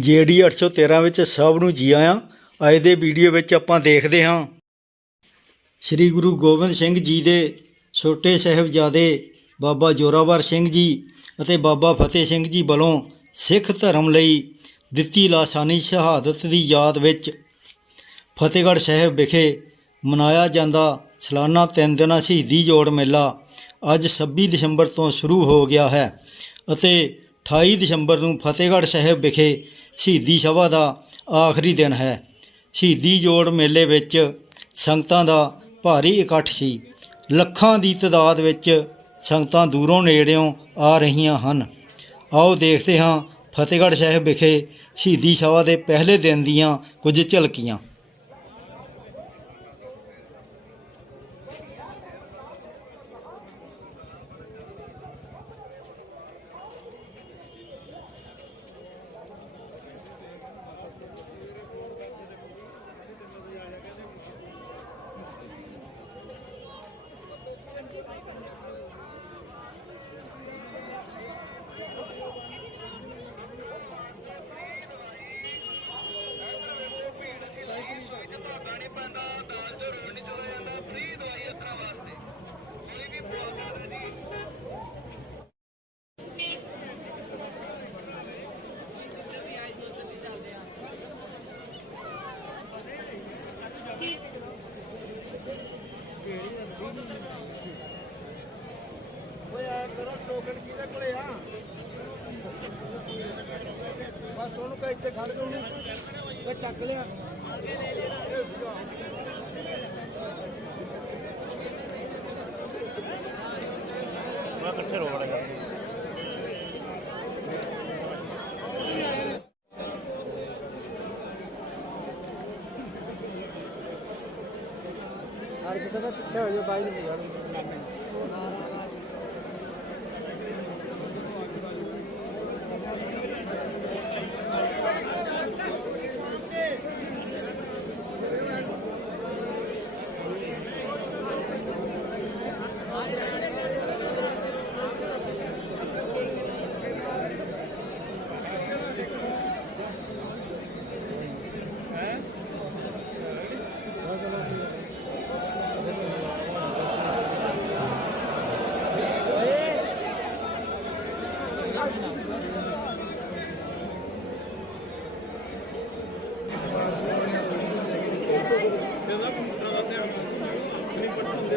GD 813 ਵਿੱਚ ਸਭ ਨੂੰ ਜੀ ਆਇਆਂ। ਅੱਜ ਦੇ ਵੀਡੀਓ ਵਿੱਚ ਆਪਾਂ ਦੇਖਦੇ ਹਾਂ। ਸ੍ਰੀ ਗੁਰੂ ਗੋਬਿੰਦ ਸਿੰਘ ਜੀ ਦੇ ਛੋਟੇ ਸਾਹਿਬਜ਼ਾਦੇ ਬਾਬਾ ਜੋਰਾਵਰ ਸਿੰਘ ਜੀ ਅਤੇ ਬਾਬਾ ਫਤਿਹ ਸਿੰਘ ਜੀ ਵੱਲੋਂ ਸਿੱਖ ਧਰਮ ਲਈ ਦਿੱਤੀ ਲਾਸਾਨੀ ਸ਼ਹਾਦਤ ਦੀ ਯਾਦ ਵਿੱਚ ਫਤਿਹਗੜ੍ਹ ਸਾਹਿਬ ਵਿਖੇ ਮਨਾਇਆ ਜਾਂਦਾ ਸਾਲਾਨਾ ਤਿੰਨ ਦਿਨਾਂ ਸ਼ਹੀਦੀ ਜੋੜ ਮੇਲਾ ਅੱਜ 26 ਦਸੰਬਰ ਤੋਂ ਸ਼ੁਰੂ ਹੋ ਗਿਆ ਹੈ ਅਤੇ 28 ਦਸੰਬਰ ਨੂੰ ਫਤਿਹਗੜ੍ਹ ਸਾਹਿਬ ਵਿਖੇ ਸ਼ਹੀਦੀ ਸਭਾ ਦਾ ਆਖਰੀ ਦਿਨ ਹੈ। ਸ਼ਹੀਦੀ ਜੋੜ ਮੇਲੇ ਵਿੱਚ ਸੰਗਤਾਂ ਦਾ ਭਾਰੀ ਇਕੱਠ ਸੀ। ਲੱਖਾਂ ਦੀ ਤਦਾਦ ਵਿੱਚ ਸੰਗਤਾਂ ਦੂਰੋਂ ਨੇੜਿਓਂ ਆ ਰਹੀਆਂ ਹਨ। ਆਓ ਦੇਖਦੇ ਹਾਂ ਫਤਿਹਗੜ੍ਹ ਸਾਹਿਬ ਵਿਖੇ ਸ਼ਹੀਦੀ ਸਭਾ ਦੇ ਪਹਿਲੇ ਦਿਨ ਦੀਆਂ ਕੁਝ ਝਲਕੀਆਂ। ਟੋਕਨ ਕਿਹਦੇ ਕੋਲੇ ਆ ਬਸ ਉਹਨੂੰ ਕਹ ਇੱਥੇ ਖੜ ਜਾਓ ਓਏ ਚੱਕ ਲਿਆ ਮੈਂ ਕਿੱਥੇ ਰੋਕ ਲਗਾ ਕਿਤੇ ਪਿੱਛੇ ਹੋ ਜਾਓ ਬਾਈ ਨੂੰ ਬੁਲਾ ਕਹਿੰਦਾ ਕੰਪਿਊਟਰ ਦਾ ਧਿਆਨ ਨਹੀਂ ਪੜ੍ਹਦੇ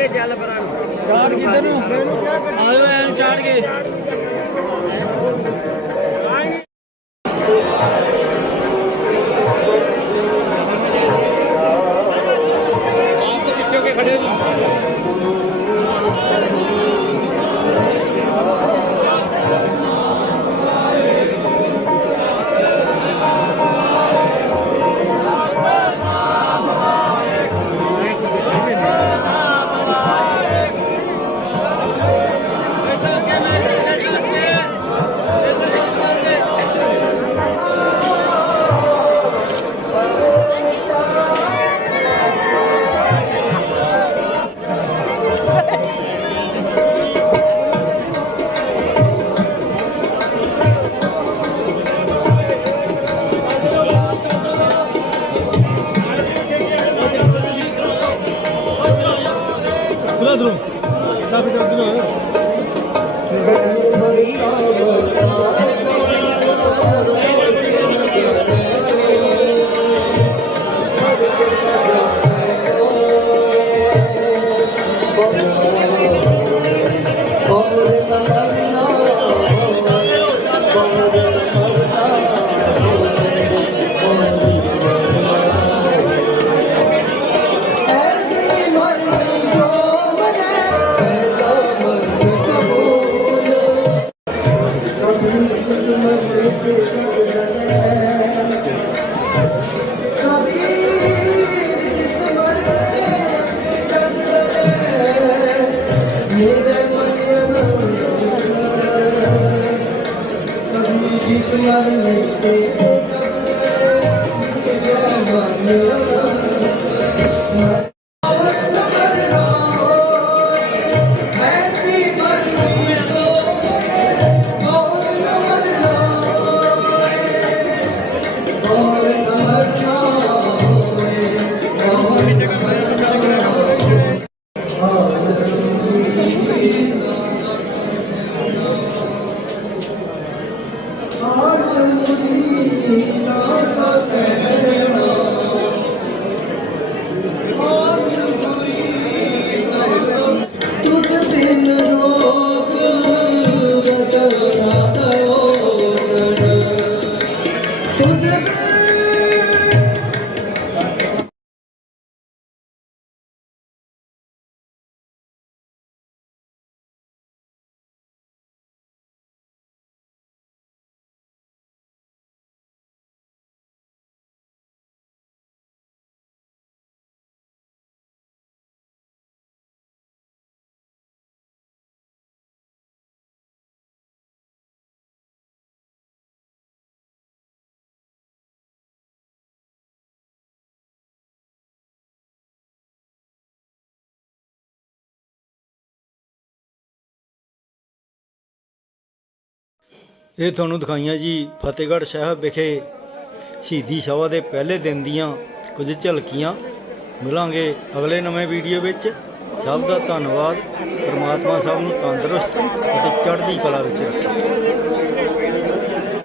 ਕੇ ਜਲ ਨੂੰ ਚਾੜ ਕਿਤੇ ਨੂੰ? ਆਲੋ ਐਨ ਚਾੜ ਕੇ। day ਇਹ ਤੁਹਾਨੂੰ ਦਿਖਾਈਆਂ ਜੀ ਫਤਿਹਗੜ੍ਹ ਸਾਹਿਬ ਵਿਖੇ ਸ਼ਹੀਦੀ ਸਭਾ ਦੇ ਪਹਿਲੇ ਦਿਨ ਦੀਆਂ ਕੁਝ ਝਲਕੀਆਂ ਮਿਲਾਂਗੇ ਅਗਲੇ ਨਵੇਂ ਵੀਡੀਓ ਵਿੱਚ। ਸਭ ਦਾ ਧੰਨਵਾਦ। ਪਰਮਾਤਮਾ ਸਭ ਨੂੰ ਤੰਦਰੁਸਤ ਅਤੇ ਚੜ੍ਹਦੀ ਕਲਾ ਵਿੱਚ ਰੱਖੇ।